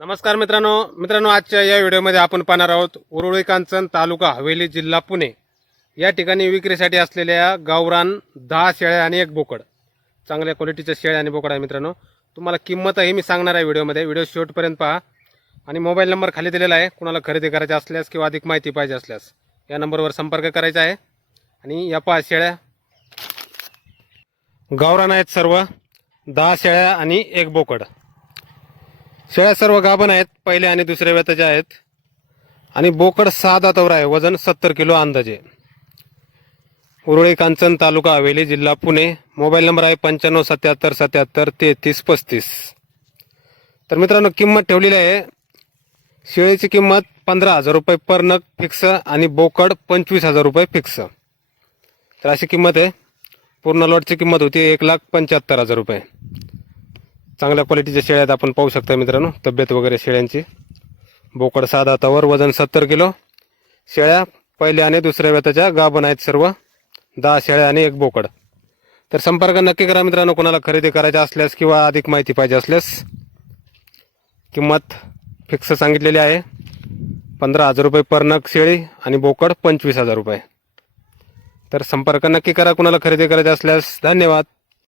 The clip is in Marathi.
नमस्कार मित्रांनो. मित्रांनो आजच्या या व्हिडिओमध्ये आपण पाहणार आहोत उरुळी कांचन तालुका हवेली जिल्हा पुणे. या ठिकाणी विक्रीसाठी असलेल्या गावरान दहा शेळ्या आणि एक बोकड. चांगल्या क्वालिटीच्या शेळ्या आणि बोकड आहे मित्रांनो. तुम्हाला किंमतही मी सांगणार आहे व्हिडिओमध्ये. व्हिडिओ शेवटपर्यंत पहा. आणि मोबाईल नंबर खाली दिलेला आहे. कुणाला खरेदी करायची असल्यास किंवा अधिक माहिती पाहिजे असल्यास या नंबरवर संपर्क करायचा आहे. आणि या पहा शेळ्या. गावरान आहेत सर्व. दहा शेळ्या आणि एक बोकड. शेळ्या सर्व गाभण आहेत पहिल्या आणि दुसऱ्या व्यताच्या आहेत. आणि बोकड सहा दातावर आहे वजन सत्तर किलो अंदाजे. उरुळी कांचन तालुका हवेली जिल्हा पुणे. मोबाईल नंबर आहे पंच्याण्णव सत्याहत्तर सत्याहत्तर तेहतीस पस्तीस. तर मित्रांनो किंमत ठेवलेली आहे. शेळीची किंमत पंधरा हजार रुपये पर नग फिक्स आणि बोकड पंचवीस हजार रुपये फिक्स. तर अशी किंमत आहे. पूर्ण लॉटची किंमत होती एक लाख पंच्याहत्तर हजार रुपये. चांगल्या क्वालिटीच्या शेळ्या आहेत आपण पाहू शकता मित्रांनो तब्येत वगैरे शेळ्यांची. बोकड सात हातावर वजन सत्तर किलो. शेळ्या पहिल्या आणि दुसऱ्या व्यताच्या गाभण आहेत सर्व. दहा शेळ्या आणि एक बोकड. तर संपर्क नक्की करा मित्रांनो कोणाला खरेदी करायच्या असल्यास किंवा अधिक माहिती पाहिजे असल्यास. किंमत फिक्स सांगितलेली आहे. पंधरा हजार रुपये पर नग शेळी आणि बोकड पंचवीस हजार रुपये. तर संपर्क नक्की करा कोणाला खरेदी करायचा असल्यास. धन्यवाद.